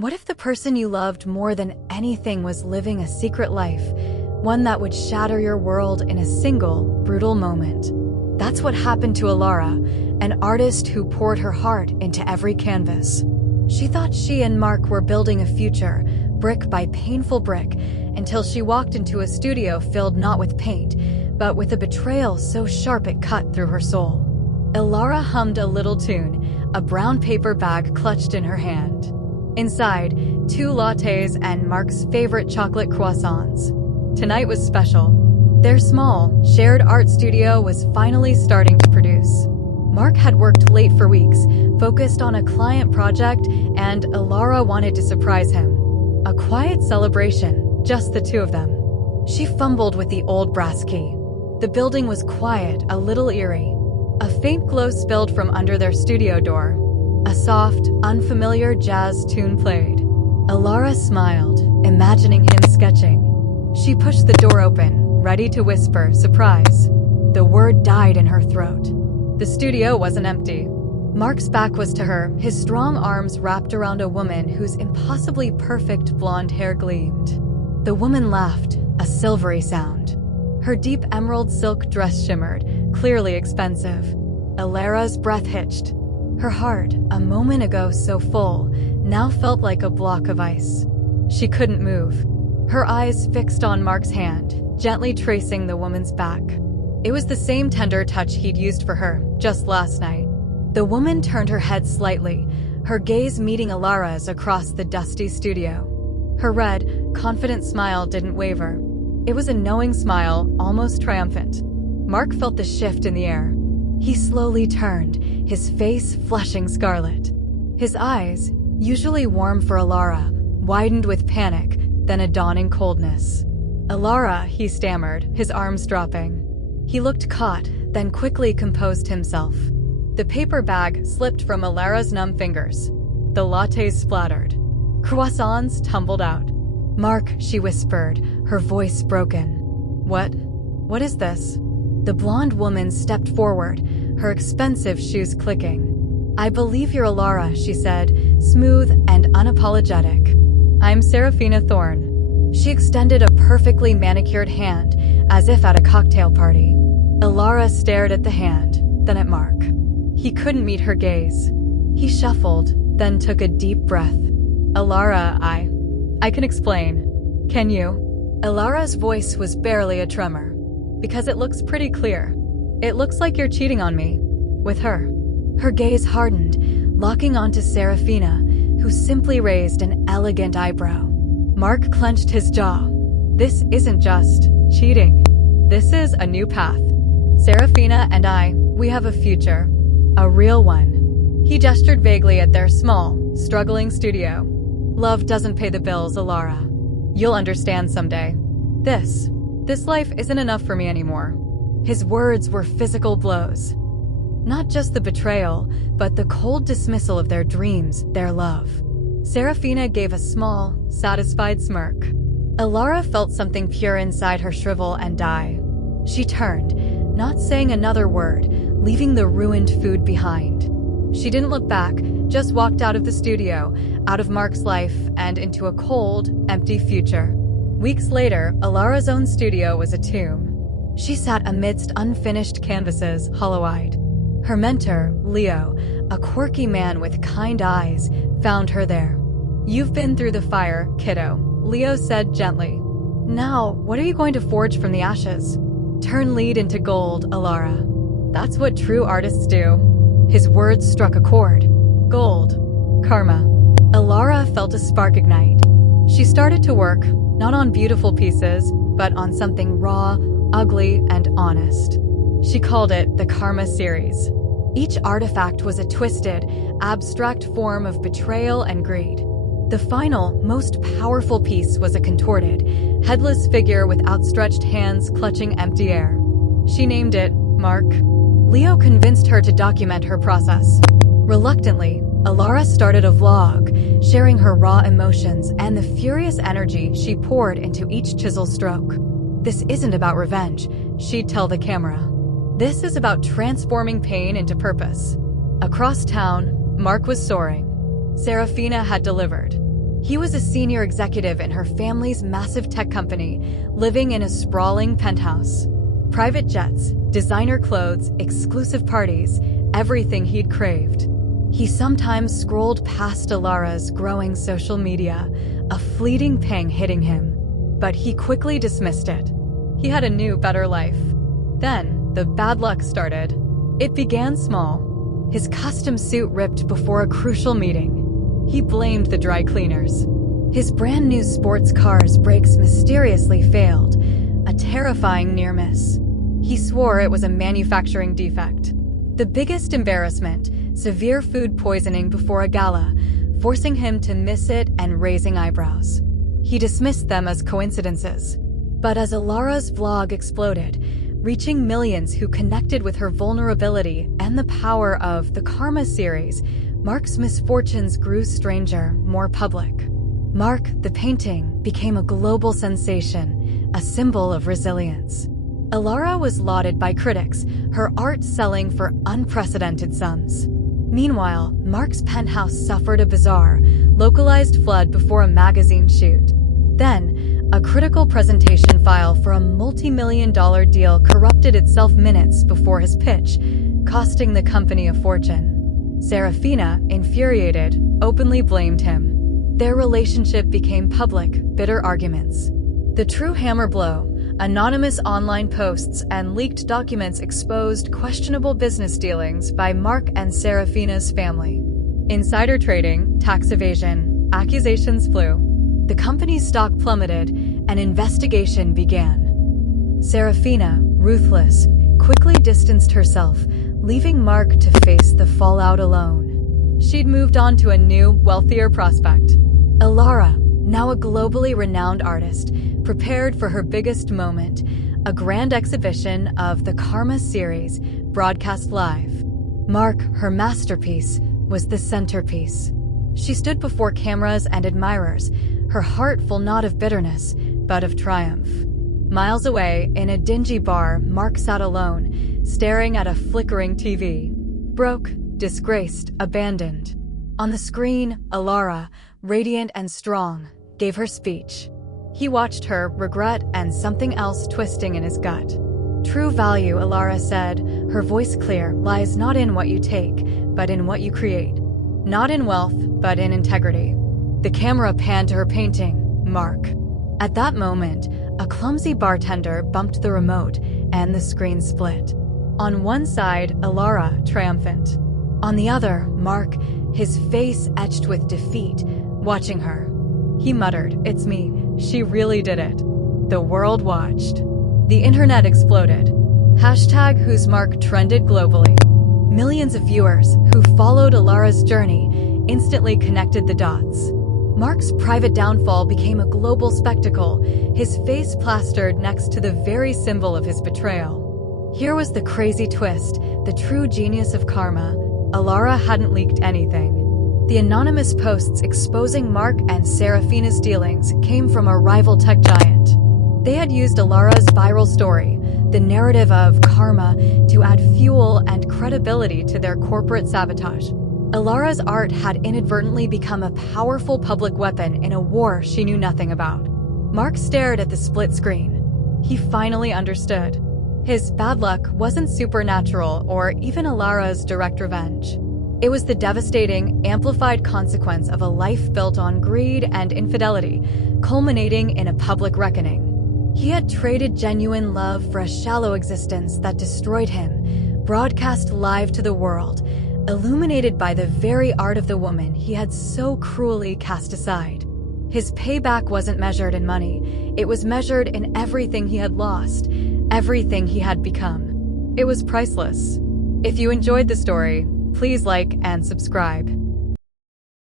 What if the person you loved more than anything was living a secret life, one that would shatter your world in a single, brutal moment? That's what happened to Alara, an artist who poured her heart into every canvas. She thought she and Mark were building a future, brick by painful brick, until she walked into a studio filled not with paint, but with a betrayal so sharp it cut through her soul. Alara hummed a little tune, a brown paper bag clutched in her hand. Inside, 2 lattes and Mark's favorite chocolate croissants. Tonight was special. Their small, shared art studio was finally starting to produce. Mark had worked late for weeks, focused on a client project, and Alara wanted to surprise him. A quiet celebration, just the 2 of them. She fumbled with the old brass key. The building was quiet, a little eerie. A faint glow spilled from under their studio door. A soft, unfamiliar jazz tune played. Alara smiled, imagining him sketching. She pushed the door open, ready to whisper, "Surprise." The word died in her throat. The studio wasn't empty. Mark's back was to her, his strong arms wrapped around a woman whose impossibly perfect blonde hair gleamed. The woman laughed, a silvery sound. Her deep emerald silk dress shimmered, clearly expensive. Alara's breath hitched. Her heart, a moment ago so full, now felt like a block of ice. She couldn't move. Her eyes fixed on Mark's hand, gently tracing the woman's back. It was the same tender touch he'd used for her, just last night. The woman turned her head slightly, her gaze meeting Alara's across the dusty studio. Her red, confident smile didn't waver. It was a knowing smile, almost triumphant. Mark felt the shift in the air. He slowly turned, his face flushing scarlet. His eyes, usually warm for Alara, widened with panic, then a dawning coldness. "Alara," he stammered, his arms dropping. He looked caught, then quickly composed himself. The paper bag slipped from Alara's numb fingers. The lattes splattered. Croissants tumbled out. "Mark," she whispered, her voice broken. What is this?" The blonde woman stepped forward, her expensive shoes clicking. "I believe you're Alara," she said, smooth and unapologetic. "I'm Serafina Thorne." She extended a perfectly manicured hand, as if at a cocktail party. Alara stared at the hand, then at Mark. He couldn't meet her gaze. He shuffled, then took a deep breath. "Alara, I can explain. Can you?" Alara's voice was barely a tremor. "Because it looks pretty clear. It looks like you're cheating on me. With her." Her gaze hardened, locking onto Serafina, who simply raised an elegant eyebrow. Mark clenched his jaw. "This isn't just cheating. This is a new path. Serafina and we have a future. A real one." He gestured vaguely at their small, struggling studio. "Love doesn't pay the bills, Alara. You'll understand someday. This life isn't enough for me anymore." His words were physical blows. Not just the betrayal, but the cold dismissal of their dreams, their love. Serafina gave a small, satisfied smirk. Alara felt something pure inside her shrivel and die. She turned, not saying another word, leaving the ruined food behind. She didn't look back, just walked out of the studio, out of Mark's life, and into a cold, empty future. Weeks later, Alara's own studio was a tomb. She sat amidst unfinished canvases, hollow-eyed. Her mentor, Leo, a quirky man with kind eyes, found her there. "You've been through the fire, kiddo," Leo said gently. "Now, what are you going to forge from the ashes? Turn lead into gold, Alara. That's what true artists do." His words struck a chord. Gold. Karma. Alara felt a spark ignite. She started to work, not on beautiful pieces, but on something raw, ugly, and honest. She called it the Karma series. Each artifact was a twisted, abstract form of betrayal and greed. The final, most powerful piece was a contorted, headless figure with outstretched hands clutching empty air. She named it Mark. Leo convinced her to document her process. Reluctantly, Alara started a vlog, sharing her raw emotions and the furious energy she poured into each chisel stroke. "This isn't about revenge," she'd tell the camera. "This is about transforming pain into purpose." Across town, Mark was soaring. Serafina had delivered. He was a senior executive in her family's massive tech company, living in a sprawling penthouse. Private jets, designer clothes, exclusive parties, everything he'd craved. He sometimes scrolled past Alara's growing social media, a fleeting pang hitting him. But he quickly dismissed it. He had a new, better life. Then, the bad luck started. It began small. His custom suit ripped before a crucial meeting. He blamed the dry cleaners. His brand new sports car's brakes mysteriously failed, a terrifying near miss. He swore it was a manufacturing defect. The biggest embarrassment, severe food poisoning before a gala, forcing him to miss it and raising eyebrows. He dismissed them as coincidences. But as Alara's vlog exploded, reaching millions who connected with her vulnerability and the power of the Karma series, Mark's misfortunes grew stranger, more public. Mark, the painting, became a global sensation, a symbol of resilience. Alara was lauded by critics, her art selling for unprecedented sums. Meanwhile, Mark's penthouse suffered a bizarre, localized flood before a magazine shoot. Then, a critical presentation file for a multi-million-dollar deal corrupted itself minutes before his pitch, costing the company a fortune. Serafina, infuriated, openly blamed him. Their relationship became public, bitter arguments. The true hammer blow, anonymous online posts and leaked documents exposed questionable business dealings by Mark and Serafina's family. Insider trading, tax evasion, accusations flew. The company's stock plummeted, an investigation began. Serafina, ruthless, quickly distanced herself, leaving Mark to face the fallout alone. She'd moved on to a new, wealthier prospect. Alara, now a globally renowned artist, prepared for her biggest moment, a grand exhibition of the Karma series, broadcast live. Mark, her masterpiece, was the centerpiece. She stood before cameras and admirers, her heart full not of bitterness, but of triumph. Miles away, in a dingy bar, Mark sat alone, staring at a flickering TV. Broke, disgraced, abandoned. On the screen, Alara, radiant and strong, gave her speech. He watched her, regret and something else twisting in his gut. True value, Alara said, her voice clear, lies not in what you take, but in what you create. Not in wealth, but in integrity. The camera panned to her painting, Mark. At that moment, a clumsy bartender bumped the remote, and the screen split. On one side, Alara, triumphant. On the other, Mark, his face etched with defeat, watching her. He muttered, "It's me. She really did it." The world watched. The internet exploded. Hashtag Who's Mark trended globally. Millions of viewers who followed Alara's journey instantly connected the dots. Mark's private downfall became a global spectacle, his face plastered next to the very symbol of his betrayal. Here was the crazy twist, the true genius of karma. Alara hadn't leaked anything. The anonymous posts exposing Mark and Serafina's dealings came from a rival tech giant. They had used Alara's viral story, the narrative of karma, to add fuel and credibility to their corporate sabotage. Alara's art had inadvertently become a powerful public weapon in a war she knew nothing about. Mark stared at the split screen. He finally understood. His bad luck wasn't supernatural or even Alara's direct revenge. It was the devastating, amplified consequence of a life built on greed and infidelity, culminating in a public reckoning. He had traded genuine love for a shallow existence that destroyed him, broadcast live to the world, illuminated by the very art of the woman he had so cruelly cast aside. His payback wasn't measured in money, it was measured in everything he had lost, everything he had become. It was priceless. If you enjoyed the story, please like and subscribe.